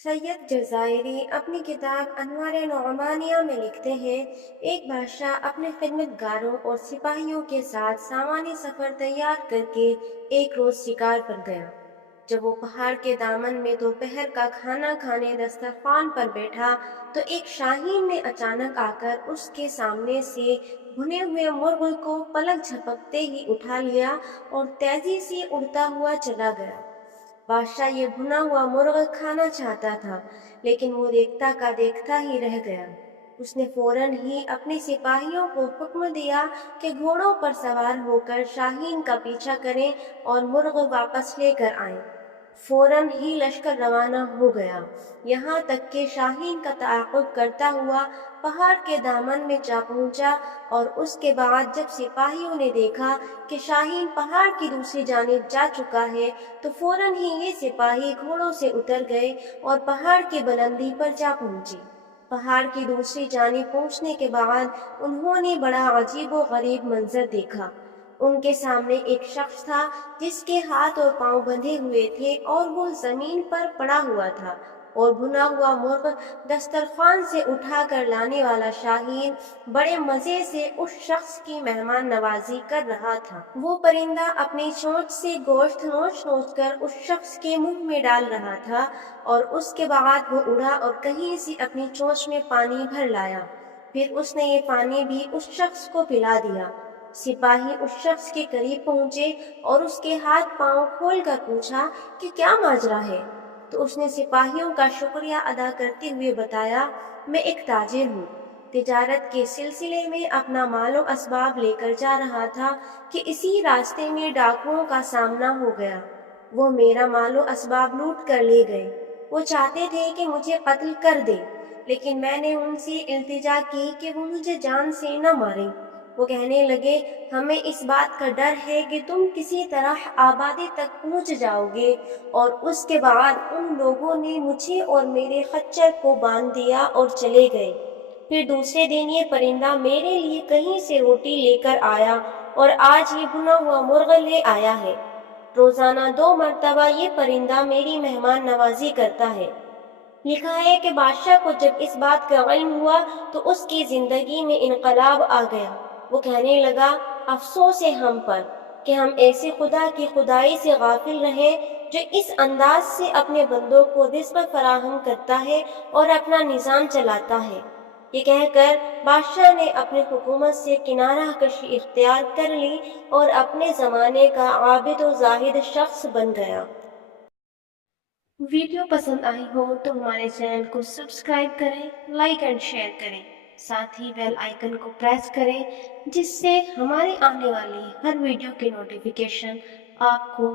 سید جزائری اپنی کتاب انوار نعمانیہ میں لکھتے ہیں، ایک بادشاہ اپنے خدمتگاروں اور سپاہیوں کے ساتھ سامانی سفر تیار کر کے ایک روز شکار پر گیا۔ جب وہ پہاڑ کے دامن میں دوپہر کا کھانا کھانے دسترخوان پر بیٹھا تو ایک شاہین نے اچانک آ کر اس کے سامنے سے بھنے ہوئے مرغ کو پلک جھپکتے ہی اٹھا لیا اور تیزی سے اڑتا ہوا چلا گیا۔ بادشاہ یہ بھنا ہوا مرغ کھانا چاہتا تھا، لیکن وہ دیکھتا کا دیکھتا ہی رہ گیا۔ اس نے فوراً ہی اپنے سپاہیوں کو حکم دیا کہ گھوڑوں پر سوار ہو کر شاہین کا پیچھا کریں اور مرغ واپس لے کر آئیں۔ فوراً ہی لشکر روانہ ہو گیا، یہاں تک کہ شاہین کا تعاقب کرتا ہوا پہاڑ کے دامن میں جا پہنچا، اور اس کے بعد جب سپاہیوں نے دیکھا کہ شاہین پہاڑ کی دوسری جانب جا چکا ہے تو فوراً ہی یہ سپاہی گھوڑوں سے اتر گئے اور پہاڑ کی بلندی پر جا پہنچے۔ پہاڑ کی دوسری جانب پہنچنے کے بعد انہوں نے بڑا عجیب و غریب منظر دیکھا۔ ان کے سامنے ایک شخص تھا جس کے ہاتھ اور پاؤں بندھے ہوئے تھے اور وہ زمین پر پڑا ہوا تھا، اور بھنا ہوا مرغ دسترخوان سے اٹھا کر لانے والا شاہین بڑے مزے سے اس شخص کی مہمان نوازی کر رہا تھا۔ وہ پرندہ اپنی چونچ سے گوشت نوچ نوچ کر اس شخص کے منہ میں ڈال رہا تھا، اور اس کے بعد وہ اڑا اور کہیں سے اپنی چونچ میں پانی بھر لایا۔ پھر اس نے یہ پانی بھی اس شخص کو پلا دیا۔ سپاہی اس شخص کے قریب پہنچے اور اس کے ہاتھ پاؤں کھول کر پوچھا کہ کیا ماجرا ہے؟ تو اس نے سپاہیوں کا شکریہ ادا کرتے ہوئے بتایا، میں ایک تاجر ہوں، تجارت کے سلسلے میں اپنا مال و اسباب لے کر جا رہا تھا کہ اسی راستے میں ڈاکوؤں کا سامنا ہو گیا۔ وہ میرا مال و اسباب لوٹ کر لے گئے۔ وہ چاہتے تھے کہ مجھے قتل کر دے، لیکن میں نے ان سے التجا کی کہ وہ مجھے جان سے نہ ماریں۔ وہ کہنے لگے، ہمیں اس بات کا ڈر ہے کہ تم کسی طرح آبادی تک پہنچ جاؤ گے، اور اس کے بعد ان لوگوں نے مجھے اور میرے خچر کو باندھ دیا اور چلے گئے۔ پھر دوسرے دن یہ پرندہ میرے لیے کہیں سے روٹی لے کر آیا، اور آج یہ بھنا ہوا مرغ لے آیا ہے۔ روزانہ 2 مرتبہ یہ پرندہ میری مہمان نوازی کرتا ہے۔ لکھا ہے کہ بادشاہ کو جب اس بات کا علم ہوا تو اس کی زندگی میں انقلاب آ گیا۔ وہ کہنے لگا، افسوس ہے ہم پر کہ ہم ایسے خدا کی خدائی سے غافل رہے جو اس انداز سے اپنے بندوں کو رزق فراہم کرتا ہے اور اپنا نظام چلاتا ہے۔ یہ کہہ کر بادشاہ نے اپنی حکومت سے کنارہ کشی اختیار کر لی اور اپنے زمانے کا عابد و زاہد شخص بن گیا۔ ویڈیو پسند آئی ہو تو ہمارے چینل کو سبسکرائب کریں، لائک اینڈ شیئر کریں، ساتھ ہی بیل آئیکن کو پریس کریں جس سے ہماری آنے والی ہر ویڈیو کی نوٹیفیکیشن آپ کو